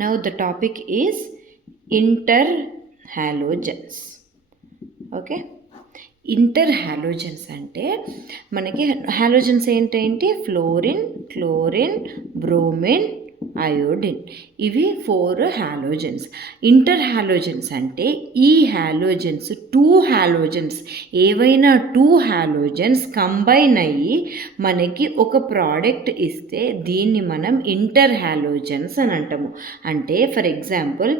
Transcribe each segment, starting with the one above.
Now the topic is interhalogens. Okay, ఇంటర్హాలోజన్స్ అంటే మనకి halogens ఏంటంటే ఫ్లోరిన్, క్లోరిన్, బ్రోమిన్, అయోడిన్, ఇవి 4 హాలోజన్స్. ఇంటర్హాలోజన్స్ అంటే ఈ హాలోజన్స్ 2 హాలోజన్స్ ఏవైనా 2 హాలోజన్స్ కంబైన్ అయ్యి మనకి ఒక ప్రోడక్ట్ ఇస్తే దీన్ని మనం ఇంటర్హాలోజన్స్ అని అంటాము. అంటే ఫర్ ఎగ్జాంపుల్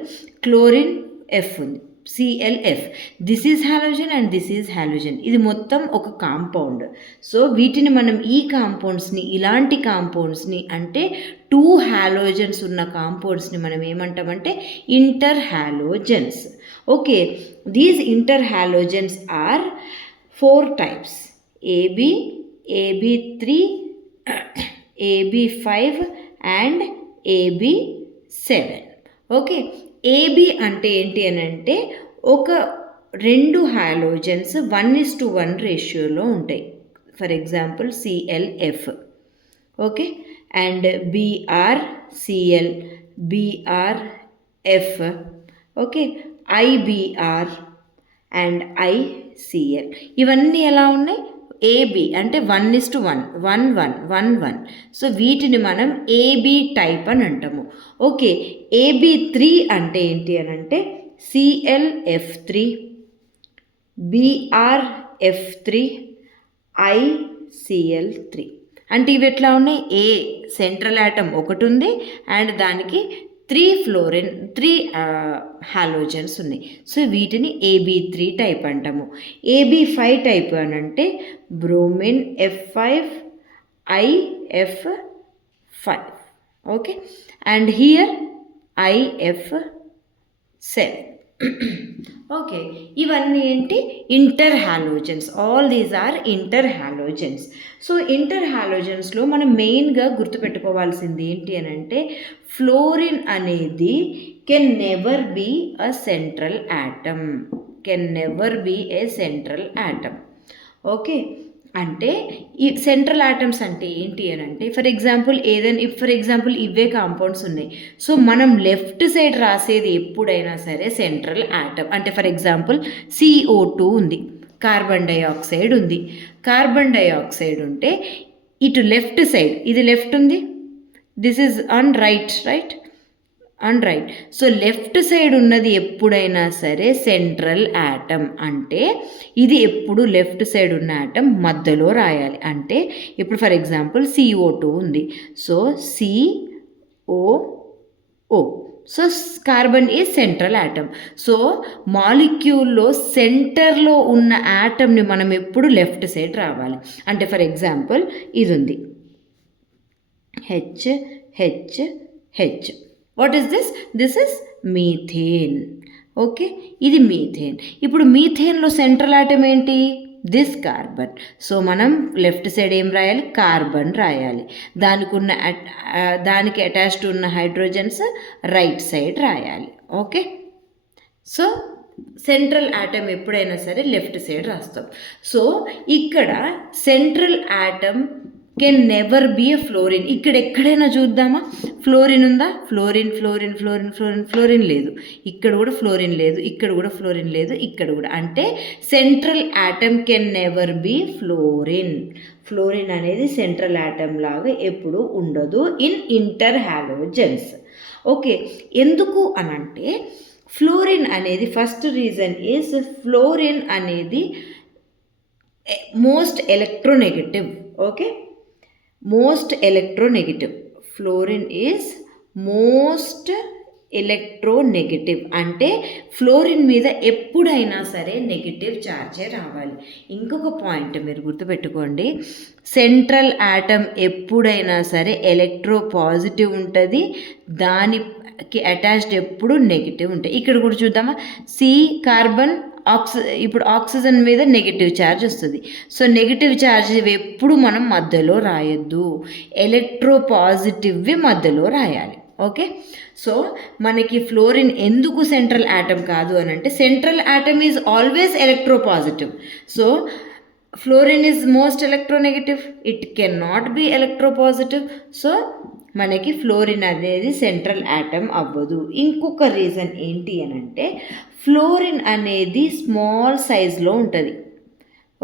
క్లోరిన్ ఎఫ్ ఉంది, ClF, this is halogen and this is halogen. ఇది మొత్తం ఒక కాంపౌండ్. సో వీటిని మనం ఈ కాంపౌండ్స్ని, ఇలాంటి కాంపౌండ్స్ని అంటే 2 హాలోజన్స్ ఉన్న కాంపౌండ్స్ని మనం ఏమంటామంటే interhalogens. Okay, these interhalogens are 4 types: AB, AB3, AB5 and AB7. Okay, AB అంటే ఏంటి అని అంటే ఒక 2 హాలోజన్స్ 1:1 రేషియోలో ఉంటాయి. For example ClF. Okay, and BrCl, BrF, okay, IBr and ICl. ఇవన్నీ ఎలా ఉన్నాయి? AB అంటే 1:1, 1:1, 1:1. సో వీటిని మనం AB టైప్ అని అంటాము. ఓకే, AB3 అంటే ఏంటి అని అంటే ClF3, BrF3, ICl3. అంటే ఇవి ఎట్లా ఉన్నాయి? ఏ సెంట్రల్ ఆటమ్ ఒకటి ఉంది అండ్ దానికి 3 హాలోజన్స్ ఉన్నాయి. సో వీటిని AB3 టైప్ అంటాము. AB5 టైప్ అని అంటే bromine F5, IF5. Okay, and here IF7. Okay, ఇవన్నీ ఏంటి? Interhalogens. All these are interhalogens. So ఇంటర్హాలోజన్స్లో మనం మెయిన్గా గుర్తుపెట్టుకోవాల్సింది ఏంటి అని అంటే ఫ్లోరిన్ అనేది can never be a central atom. Okay, అంటే ఈ సెంట్రల్ ఆటమ్స్ అంటే ఏంటి అని అంటే ఫర్ ఎగ్జాంపుల్ ఇవే కాంపౌండ్స్ ఉన్నాయి. సో మనం లెఫ్ట్ సైడ్ రాసేది ఎప్పుడైనా సరే సెంట్రల్ ఆటమ్. అంటే ఫర్ ఎగ్జాంపుల్ CO2 ఉంది, కార్బన్ డైఆక్సైడ్ ఉంది. కార్బన్ డైఆక్సైడ్ ఉంటే ఇటు లెఫ్ట్ సైడ్, ఇది లెఫ్ట్ ఉంది, this is on right. So left side ఉన్నది ఎప్పుడైనా సరే సెంట్రల్ యాటమ్. అంటే ఇది ఎప్పుడు లెఫ్ట్ సైడ్ ఉన్న యాటమ్ మధ్యలో రాయాలి. అంటే ఇప్పుడు ఫర్ ఎగ్జాంపుల్ CO2 ఉంది, so COO. So carbon is central atom. So మాలిక్యూల్లో సెంటర్లో ఉన్న యాటమ్ని మనం ఎప్పుడు లెఫ్ట్ సైడ్ రావాలి. అంటే ఫర్ ఎగ్జాంపుల్ ఇది ఉంది, H. What is this? This is methane. Okay, ఇది మీథేన్. ఇప్పుడు మీథేన్లో సెంట్రల్ ఆటమ్ ఏంటి? This carbon. సో మనం లెఫ్ట్ సైడ్ ఏం రాయాలి? కార్బన్ రాయాలి. దానికి అటాచ్డ్ ఉన్న హైడ్రోజన్స్ రైట్ సైడ్ రాయాలి. ఓకే, సో సెంట్రల్ ఆటమ్ ఎప్పుడైనా సరే లెఫ్ట్ సైడ్ రాస్తాం. సో ఇక్కడ central atom can never be a fluorine. ఇక్కడ ఎక్కడైనా చూద్దామా? ఫ్లోరిన్ ఉందా? ఫ్లోరిన్ లేదు. ఇక్కడ కూడా ఫ్లోరిన్ లేదు, ఇక్కడ కూడా ఫ్లోరిన్ లేదు, ఇక్కడ కూడా. అంటే central atom can never be fluorine. Fluorine అనేది సెంట్రల్ ఆటమ్ లాగా ఎప్పుడు ఉండదు ఇన్ ఇంటర్హాలోజన్స్. ఓకే, ఎందుకు అనంటే ఫ్లోరిన్ అనేది ఫస్ట్ రీజన్ ఈజ్ ఫ్లోరిన్ అనేది most electronegative. Okay, most electronegative. Fluorine is most electronegative. అంటే ఫ్లోరిన్ మీద ఎప్పుడైనా సరే నెగిటివ్ ఛార్జే రావాలి. ఇంకొక పాయింట్ మీరు గుర్తుపెట్టుకోండి, సెంట్రల్ ఆటమ్ ఎప్పుడైనా సరే ఎలక్ట్రో పాజిటివ్ ఉంటుంది, దానికి అటాచ్డ్ ఎప్పుడు నెగిటివ్ ఉంటాయి. ఇక్కడ కూడా చూద్దామా? కార్బన్ ఇప్పుడు ఆక్సిజన్ మీద నెగిటివ్ ఛార్జ్ వస్తుంది. సో నెగిటివ్ ఛార్జ్ ఎప్పుడు మనం మధ్యలో రాయొద్దు, ఎలక్ట్రో పాజిటివ్వి మధ్యలో రాయాలి. ఓకే, సో మనకి ఫ్లోరిన్ ఎందుకు సెంట్రల్ ఆటమ్ కాదు అని అంటే central atom is always electro positive. So fluorine is most electronegative, it cannot be electropositive. So మనకి ఫ్లోరిన్ అనేది సెంట్రల్ ఆటమ్ అవ్వదు. ఇంకొక రీజన్ ఏంటి అని అంటే ఫ్లోరిన్ అనేది స్మాల్ సైజులో ఉంటుంది.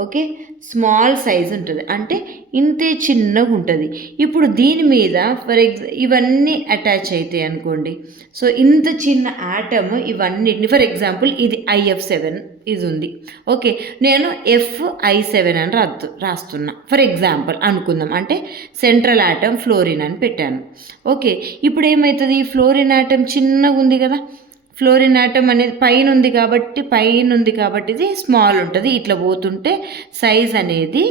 ఓకే, స్మాల్ సైజ్ ఉంటుంది అంటే ఇంతే చిన్నగా ఉంటుంది. ఇప్పుడు దీని మీద ఇవన్నీ అటాచ్ అవుతాయి అనుకోండి. సో ఇంత చిన్న ఆటమ్ ఇవన్నిటిని, ఫర్ ఎగ్జాంపుల్ ఇది IF7 ఇది ఉంది. ఓకే, నేను FI7 అని రాస్తున్నా ఫర్ ఎగ్జాంపుల్ అనుకుందాం. అంటే సెంట్రల్ ఆటమ్ ఫ్లోరిన్ అని పెట్టాను. ఓకే, ఇప్పుడు ఏమవుతుంది, ఫ్లోరిన్ ఆటమ్ చిన్నగా ఉంది కదా, ఫ్లోరిన్ ఆటమ్ అనేది పైన ఉంది కాబట్టి ఇది స్మాల్ ఉంటుంది. ఇట్లా పోతుంటే సైజ్ అనేది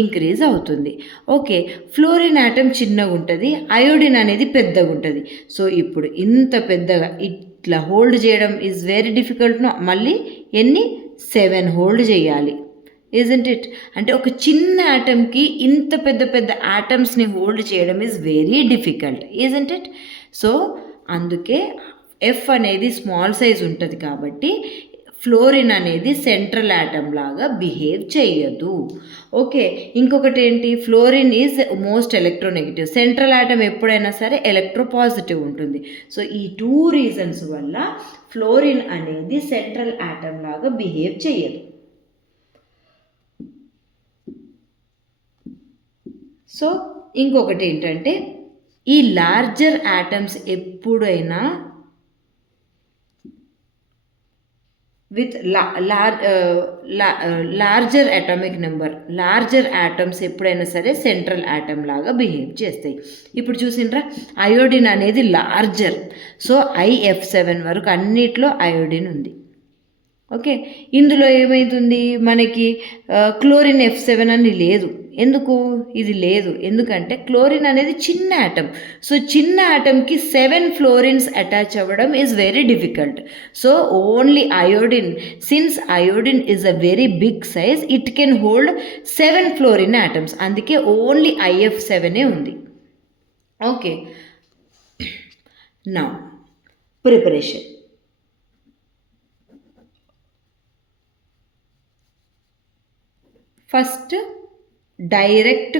ఇంక్రీజ్ అవుతుంది. ఓకే, ఫ్లోరిన్ ఆటమ్ చిన్నగా ఉంటుంది, అయోడిన్ అనేది పెద్దగా ఉంటుంది. సో ఇప్పుడు ఇంత పెద్దగా ఇట్లా హోల్డ్ చేయడం ఈజ్ వెరీ డిఫికల్ట్. మళ్ళీ 7 హోల్డ్ చేయాలి, ఇజంట్ ఇట్? అంటే ఒక చిన్న ఆటమ్కి ఇంత పెద్ద ఆటమ్స్ని హోల్డ్ చేయడం is very difficult, isn't it? So అందుకే F అనేది స్మాల్ సైజ్ ఉంటుంది కాబట్టి ఫ్లోరిన్ అనేది సెంట్రల్ ఆటమ్ లాగా బిహేవ్ చేయదు. ఓకే, ఇంకొకటి ఏంటి, fluorine is most electronegative. Central atom ఎప్పుడైనా సరే ఎలక్ట్రోపాజిటివ్ ఉంటుంది. సో ఈ 2 రీజన్స్ వల్ల ఫ్లోరిన్ అనేది సెంట్రల్ ఆటమ్ లాగా బిహేవ్ చేయదు. సో ఇంకొకటి ఏంటంటే ఈ లార్జర్ ఆటమ్స్ ఎప్పుడైనా with larger atomic number, larger atoms ఎప్పుడైనా సరే సెంట్రల్ ఆటమ్ లాగా బిహేవ్ చేస్తాయి. ఇప్పుడు చూసిండ్రా, అయోడిన్ అనేది లార్జర్. సో IF7 వరకు అన్నిట్లో అయోడిన్ ఉంది. ఓకే, ఇందులో ఏమవుతుంది, మనకి క్లోరిన్ F7 అని లేదు. ఎందుకు ఇది లేదు, ఎందుకంటే క్లోరిన్ అనేది చిన్న ఆటమ్. సో చిన్న ఆటమ్కి 7 ఫ్లోరిన్స్ అటాచ్ అవ్వడం is very difficult. So only iodine, since iodine is a very big size, it can hold 7 fluorine atoms. అందుకే ఓన్లీ IF7 ఉంది. Okay, now preparation. First direct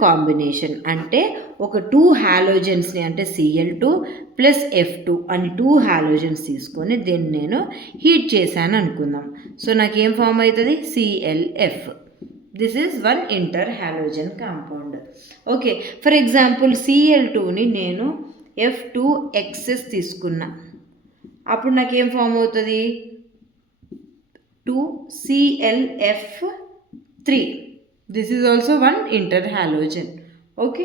combination అంటే ఒక 2 హాలోజన్స్ని అంటే Cl2 ప్లస్ F2 అని 2 halogens తీసుకొని దీన్ని నేను హీట్ చేశాను అనుకుందాం. సో నాకేం ఫామ్ అవుతుంది, ClF. This is 1 inter halogen compound. Okay, for example Cl2ని నేను F2 తీసుకున్నా, అప్పుడు నాకేం ఫామ్ అవుతుంది, 2ClF3. This is also 1 inter halogen. Okay,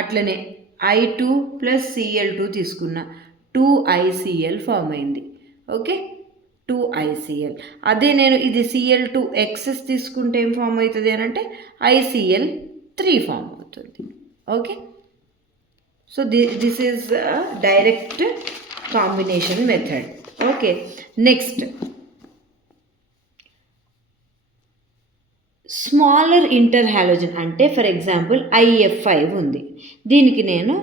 అట్లనే I2 ప్లస్ Cl2 తీసుకున్నా, 2ICl ఫామ్ అయింది. Okay, 2ICl. అదే నేను ఇది Cl2 తీసుకుంటే ఏం ఫామ్ అవుతుంది అని అంటే ICl3 ఫామ్ అవుతుంది. Okay, so this is direct combination method. Okay, next smaller inter halogen అంటే ఫర్ ఎగ్జాంపుల్ IF5 ఉంది, దీనికి నేను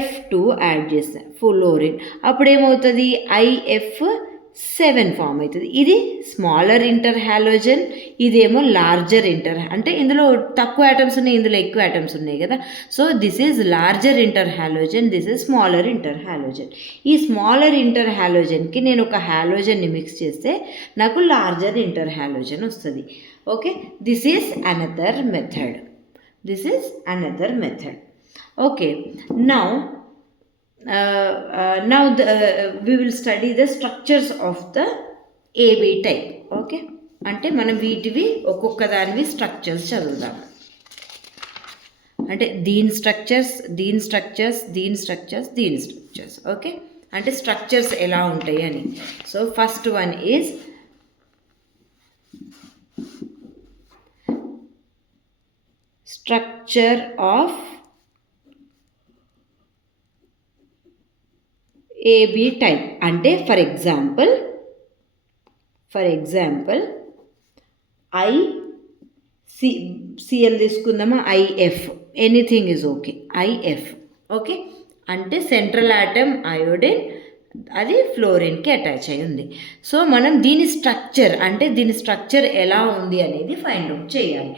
F2 యాడ్ చేస్తాను ఫ్లోరిన్, అప్పుడు ఏమవుతుంది, IF7 ఫామ్ అవుతుంది. ఇది స్మాలర్ ఇంటర్ హాలోజన్, ఇదేమో లార్జర్ అంటే ఇందులో తక్కువ ఆటమ్స్ ఉన్నాయి, ఇందులో ఎక్కువ ఆటమ్స్ ఉన్నాయి కదా. So this is larger inter halogen, this is smaller inter halogen. ఈ స్మాలర్ ఇంటర్ హాలోజన్కి నేను ఒక హాలోజన్ని మిక్స్ చేస్తే నాకు లార్జర్ ఇంటర్ హాలోజన్ వస్తుంది. Okay, this is another method. Okay, now we will study the structures of the AB type. Okay, అంటే మనం వీటివి ఒక్కొక్క దానివి స్ట్రక్చర్స్ చదువుదాం. అంటే దీని స్ట్రక్చర్స్. ఓకే, అంటే స్ట్రక్చర్స్ ఎలా ఉంటాయి అని. So first one is structure of AB type. అంటే ఫర్ ఎగ్జాంపుల్ Cl తీసుకుందామా, IF, anything is okay, IF. Okay, అంటే సెంట్రల్ ఆటమ్ అయోడిన్, అది ఫ్లోరిన్కి అటాచ్ అయి ఉంది. సో మనం దీని స్ట్రక్చర్ ఎలా ఉంది అనేది ఫైండ్ అవుట్ చేయాలి.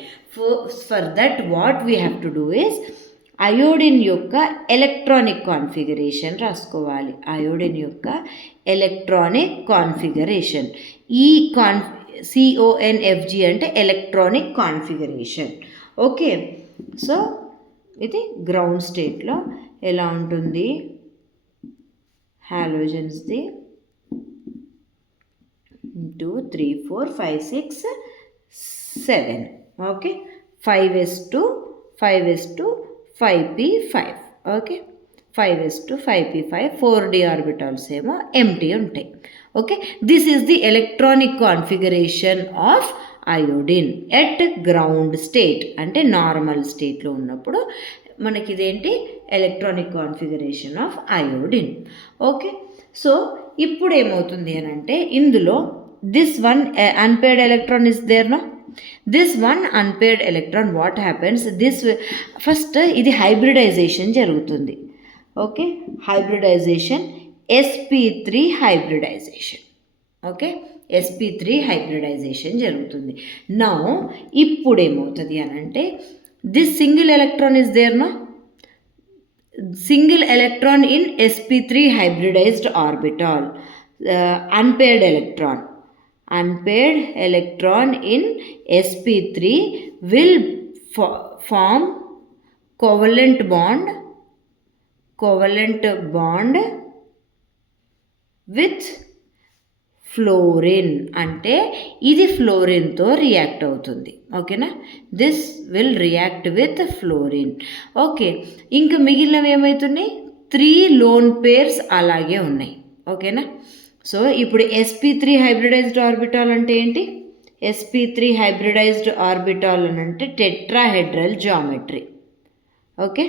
For that what we have to do is iodine యొక్క ఎలక్ట్రానిక్ కాన్ఫిగరేషన్ రాసుకోవాలి. అయోడిన్ యొక్క ఎలక్ట్రానిక్ కాన్ఫిగరేషన్. ఈ CONFG అంటే ఎలక్ట్రానిక్ కాన్ఫిగరేషన్. ఓకే, సో ఇది గ్రౌండ్ స్టేట్లో ఎలా ఉంటుంది, హాలోజన్స్ది 2 3 4 5 6 7. Okay, 5s2 5s2 5p5. Okay, 5s2 5p5 4d orbitals ఏమో ఎంటీ ఉంటాయి. Okay, this is the electronic configuration of iodine at ground state, అంటే నార్మల్ స్టేట్లో ఉన్నప్పుడు మనకి ఇదేంటి electronic configuration of iodine. Okay, so ఇప్పుడు ఏమవుతుంది అని అంటే ఇందులో this one unpaired electron is there no. This one unpaired electron what happens, this first ఇది హైబ్రిడైజేషన్ జరుగుతుంది. Okay, hybridization sp3 hybridization. Okay, sp3 hybridization జరుగుతుంది. నౌ ఇప్పుడు ఏమవుతుంది అని అంటే this single electron is there no, single electron in sp3 hybridized orbital, unpaired electron in sp3 will form covalent bond with fluorine, అంటే ఇది ఫ్లోరిన్తో react అవుతుంది. ఓకేనా, this will react with fluorine. Okay, ఇంకా మిగిలినవి ఏమవుతున్నాయి, 3 లోన్ పేర్స్ అలాగే ఉన్నాయి. ఓకేనా, so ఇప్పుడు sp3 హైబ్రిడైజ్డ్ ఆర్బిటాల్ అంటే ఏంటి, sp3 హైబ్రిడైజ్డ్ ఆర్బిటాల్ అని అంటే టెట్రాహెడ్రల్ జామెట్రీ. ఓకే,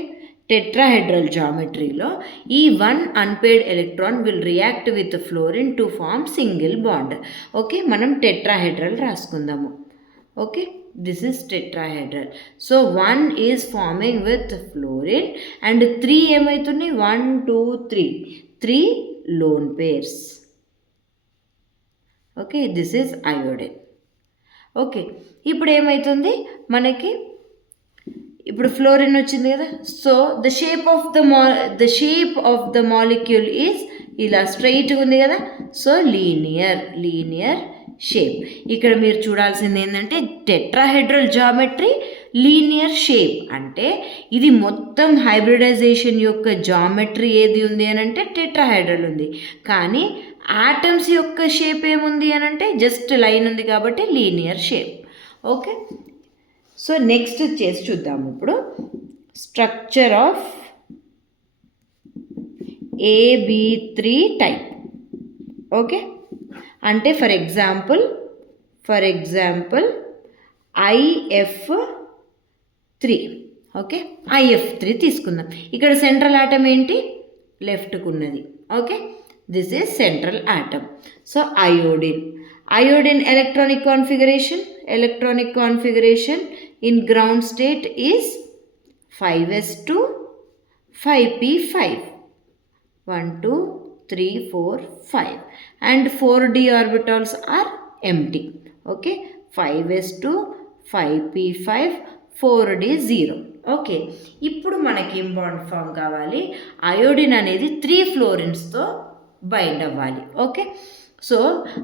టెట్రాహెడ్రల్ జామెట్రీలో ఈ 1 unpaired electron will react with fluorine to form single bond. Okay, మనం టెట్రాహెడ్రల్ రాసుకుందాము. Okay, this is tetrahedral. So 1 is forming with fluorine and 3 ఏమవుతున్నాయి, 1 2 3 lone pairs. Okay, this is iodine. Okay, ఇప్పుడు ఏమవుతుంది మనకి, ఇప్పుడు fluorine వచ్చింది కదా. So the shape of the molecule is ఇలా స్ట్రైట్గా ఉంది కదా. So linear shape. ఇక్కడ మీరు చూడాల్సింది ఏంటంటే టెట్రాహెడ్రల్ జామెట్రీ, లీనియర్ షేప్. అంటే ఇది మొత్తం హైబ్రిడైజేషన్ యొక్క జామెట్రీ ఏది ఉంది అని అంటే టెట్రాహెడ్రల్ ఉంది, కానీ ఆటమ్స్ యొక్క షేప్ ఏముంది అని అంటే జస్ట్ లైన్ ఉంది కాబట్టి linear shape. Okay, so next చేసి చూద్దాము ఇప్పుడు structure of AB3 type. Okay, అంటే for example IF3. Okay, IF3 తీసుకుందాం. ఇక్కడ సెంట్రల్ ఆటమ్ ఏంటి, లెఫ్ట్కు ఉన్నది. Okay, this is central atom. So iodine electronic configuration in ground state is 5s2 5p5, 1 2 3 4 5 and 4d orbitals are empty. Okay, 5s2 5p5 4d 0. Okay, ఇప్పుడు మనకి ఏం bond form కావాలి, iodine అనేది 3 ఫ్లోరిన్స్తో బైండ్ అవ్వాలి. Okay, so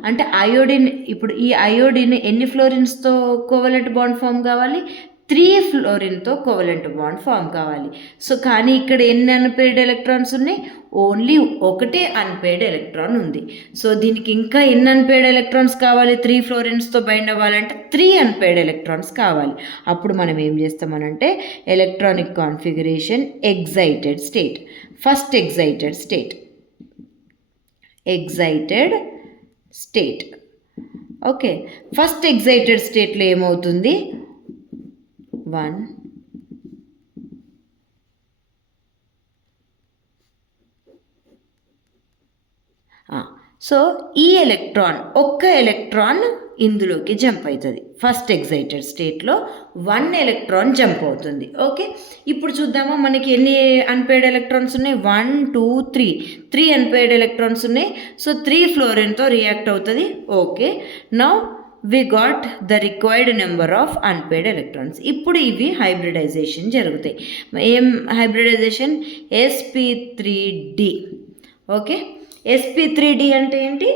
అంటే iodine, ఇప్పుడు ఈ iodine ఎన్ని ఫ్లోరిన్స్తో కోవలెంట్ బాండ్ ఫామ్ కావాలి, 3 ఫ్లోరిన్తో కోవలెంట్ బాండ్ ఫామ్ కావాలి. సో కానీ ఇక్కడ ఎన్ని అన్పేర్డ్ ఎలక్ట్రాన్స్ ఉన్నాయి, ఓన్లీ ఒకటే అన్పేర్డ్ ఎలక్ట్రాన్ ఉంది. సో దీనికి ఇంకా ఎన్ని అన్పేర్డ్ ఎలక్ట్రాన్స్ కావాలి, 3 ఫ్లోరిన్స్తో బైండ్ అవ్వాలంటే 3 అన్పేర్డ్ ఎలక్ట్రాన్స్ కావాలి. అప్పుడు మనం ఏం చేస్తామనంటే electronic configuration excited state. First excited state. Okay, first excited స్టేట్లో ఏమవుతుంది, 1 సో ఈ ఒక్క ఎలక్ట్రాన్ ఇందులోకి జంప్ అవుతుంది. ఫస్ట్ ఎగ్జైటెడ్ స్టేట్లో 1 ఎలక్ట్రాన్ జంప్ అవుతుంది. ఓకే, ఇప్పుడు చూద్దామా మనకి ఎన్ని అన్పేర్డ్ ఎలక్ట్రాన్స్ ఉన్నాయి, 1 2 3 అన్పేర్డ్ ఎలక్ట్రాన్స్ ఉన్నాయి. సో 3 ఫ్లోరిన్తో రియాక్ట్ అవుతుంది. Okay, now we got the required number of unpaired electrons. ఇప్పుడు ఇవి హైబ్రిడైజేషన్ జరుగుతాయి. ఏం హైబ్రిడైజేషన్? sp3d. ఓకే, sp3d అంటే ఏంటి?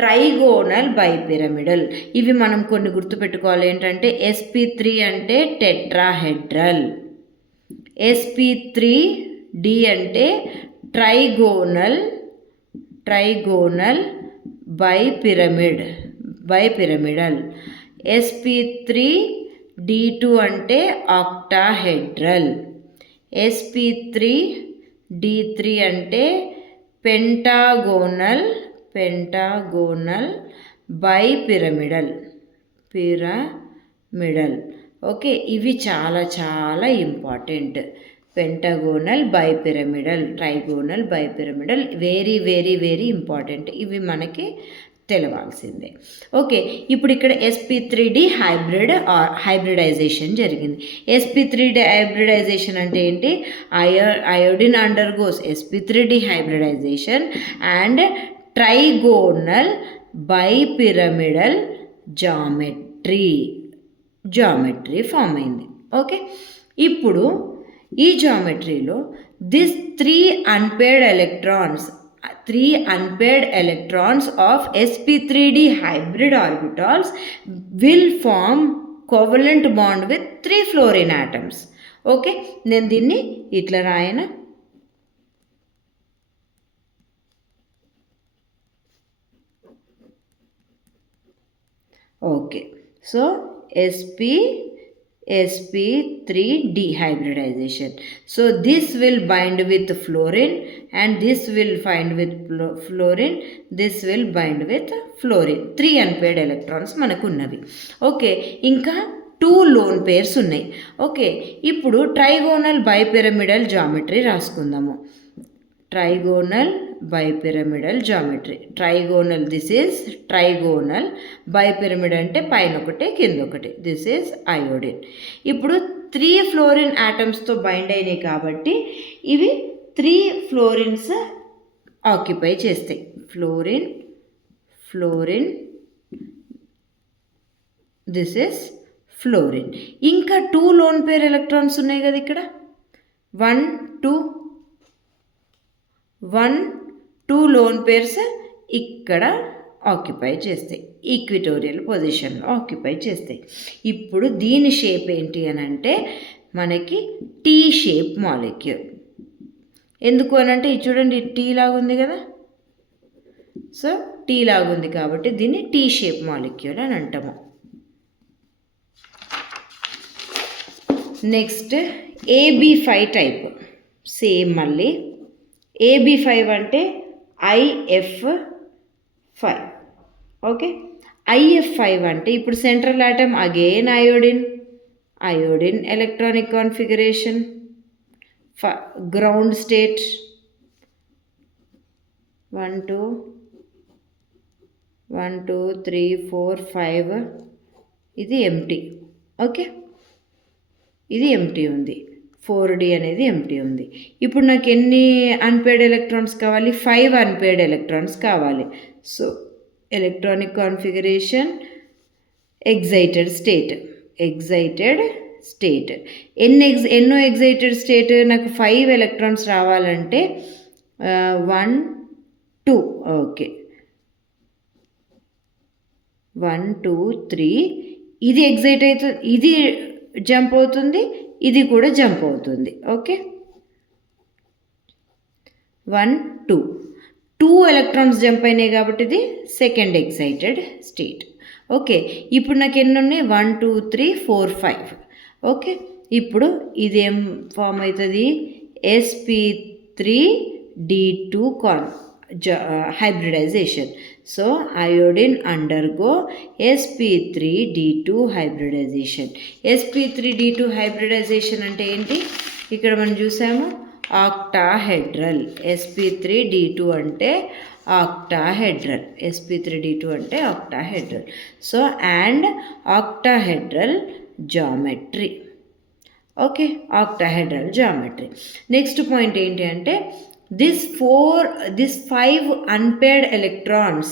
Trigonal bipyramidal. ఇవి మనం కొన్ని గుర్తుపెట్టుకోవాలి. ఏంటంటే sp3 అంటే టెట్రాహెడ్రల్, sp3d అంటే ట్రైగోనల్ బైపిరమిడల్, sp3d2 అంటే ఆక్టాహెడ్రల్, sp3d3 అంటే పెంటాగోనల్ బైపిరమిడల్. ఓకే, ఇవి చాలా చాలా important. Pentagonal bipyramidal, trigonal bipyramidal, very very very important. ఇవి మనకి తెలవాల్సిందే. ఓకే, ఇప్పుడు ఇక్కడ sp3d హైబ్రిడైజేషన్ జరిగింది. sp3d హైబ్రిడైజేషన్ అంటే ఏంటి? Iodine undergoes sp3d hybridization and trigonal bipyramidal geometry form అయింది. ఓకే, ఇప్పుడు ఈ జామెట్రీలో this three unpaired electrons of sp3d hybrid orbitals will form covalent bond with 3 fluorine atoms. Okay, నేను దీన్ని ఇట్లా రాయనా? Okay, so sp3d hybridization. So this will bind with fluorine and this will bind with fluorine, this will bind with fluorine. 3 unpaired electrons మనకు ఉన్నవి. Okay, ఇంకా 2 lone pairs ఉన్నాయి. Okay, ఇప్పుడు trigonal bipyramidal geometry రాసుకుందాము. Trigonal bipyramidal geometry. Trigonal, this is trigonal. Bipyramid అంటే పైన ఒకటి కింద ఒకటి, దిస్ ఈజ్ అయోడిన్. ఇప్పుడు 3 ఫ్లోరిన్ యాటమ్స్తో బైండ్ అయినాయి కాబట్టి ఇవి 3 ఫ్లోరిన్స్ ఆక్యుపై చేస్తాయి. Fluorine, this is fluorine. ఇంకా 2 లోన్ పేర్ ఎలక్ట్రాన్స్ ఉన్నాయి కదా ఇక్కడ, 1 2 లోన్ పేర్స్ ఇక్కడ ఆక్యుపై చేస్తాయి, ఈక్విటోరియల్ పొజిషన్లో ఆక్యుపై చేస్తాయి. ఇప్పుడు దీని షేప్ ఏంటి అని అంటే మనకి టీ షేప్ మాలిక్యూల్. ఎందుకు అని అంటే ఇది చూడండి, టీ లాగుంది కదా, సో టీ లాగుంది కాబట్టి దీన్ని టీ షేప్ మాలిక్యూల్ అని అంటాము. Next AB5 type. సేమ్ మళ్ళీ AB5 అంటే IF5. ఓకే, IF5 అంటే ఇప్పుడు central atom again iodine electronic configuration, ground state 1 2 3 4 5, ఇది ఎంటీ. ఓకే, ఇది ఎంటీ ఉంది, 4D అనేది ఎంటీ ఉంది. ఇప్పుడు నాకు ఎన్ని అన్పేర్డ్ ఎలక్ట్రాన్స్ కావాలి? 5 అన్పేర్డ్ ఎలక్ట్రాన్స్ కావాలి. So electronic configuration, excited state. ఎన్నో ఎగ్జైటెడ్ స్టేట్? నాకు 5 ఎలక్ట్రాన్స్ రావాలంటే 1 2. ఓకే, 1 2 3. ఇది ఎగ్జైట్ అవుతుంది, ఇది జంప్ అవుతుంది, ఇది కూడా జంప్ అవుతుంది. ఓకే, 1 2 ఎలక్ట్రాన్స్ జంప్ అయినాయి కాబట్టి ఇది సెకండ్ ఎగ్జైటెడ్ స్టేట్. ఓకే, ఇప్పుడు నాకు ఎన్ని ఉన్నాయి? 1 2 3 4 5. ఓకే, ఇప్పుడు ఇదేం ఫామ్ అవుతుంది? sp3d2 hybridization. So iodine undergo sp3d2 hybridization. sp3d2 hybridization అంటే ఏంటి? ఇక్కడ మనం చూసాము ఆక్టాహెడ్రల్. sp3d2 అంటే ఆక్టాహెడ్రల్. sp3d2 అంటే octahedral. So and octahedral geometry. Okay, octahedral geometry. Next point ఏంటి అంటే this 5 unpaired electrons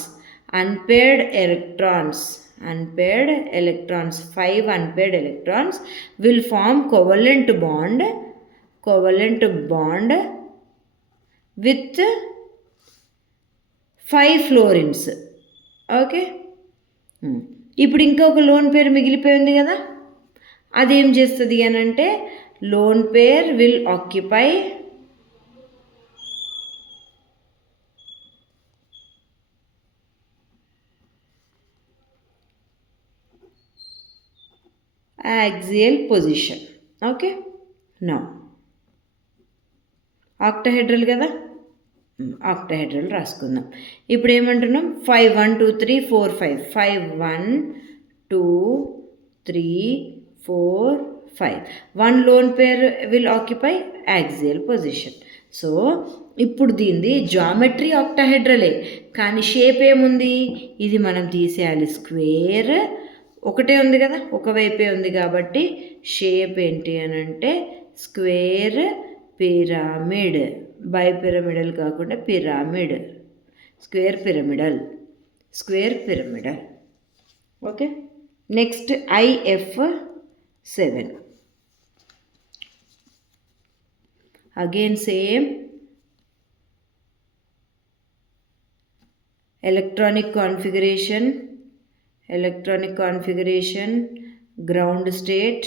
unpaired electrons, 5 unpaired electrons will form covalent bond with 5 fluorines. Okay, ఇప్పుడు ఇంకొక లోన్ పేర్ మిగిలిపోయింది కదా, అదేం చేస్తుంది అని అంటే lone pair will occupy axial position. Okay, now octahedral కదా, ఆక్టాహెడ్రల్ రాసుకుందాం. ఇప్పుడు ఏమంటున్నాం 5 1 2 3 4 5 5 1 2 3 4 5 1 lone pair will occupy axial position. So ఇప్పుడు దీనిది జామెట్రీ ఆక్టాహెడ్రలే, కానీ షేప్ ఏముంది, ఇది మనం తీసేయాలి. స్క్వేర్ ఒకటే ఉంది కదా, ఒకవైపే ఉంది కాబట్టి షేప్ ఏంటి అని అంటే స్క్వేర్ పిరమిడ్, బైపిరమిడల్ కాకుండా pyramid, square pyramidal. Okay, next IF7. Again same electronic configuration, ground state,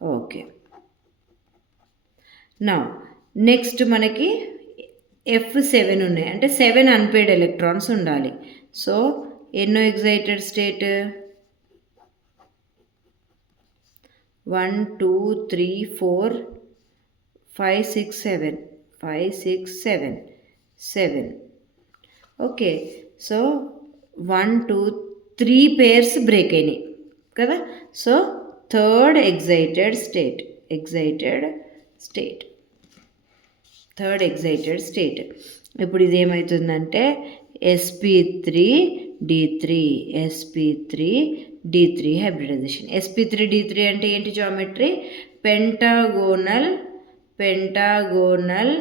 okay. నా నెక్స్ట్ మనకి F7 ఉన్నాయి, అంటే 7 అన్పెయిడ్ ఎలక్ట్రాన్స్ ఉండాలి. సో ఎన్నో excited state 1 2 3 4 5 6 7 5 6 7 7. Okay, so 1 2 3 pairs break అయినాయి కదా, సో థర్డ్ ఎగ్జైటెడ్ స్టేట్. ఇప్పుడు ఇది ఏమవుతుందంటే sp3d3 హైబ్రిడైజేషన్. sp3d3 అంటే ఏంటి geometry, pentagonal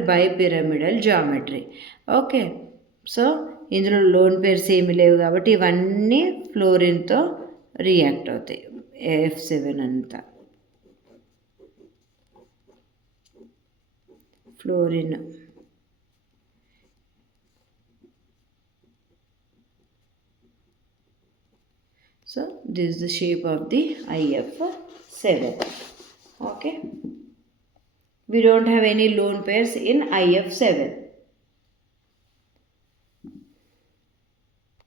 bipyramidal geometry. Okay, so ఇందులో లోన్ పేర్స్ ఏమి లేవు కాబట్టి ఇవన్నీ ఫ్లోరిన్తో రియాక్ట్ అవుతాయి. F7 అంతా fluorine. So this is the shape of the IF7. Okay, we don't have any lone pairs in IF7.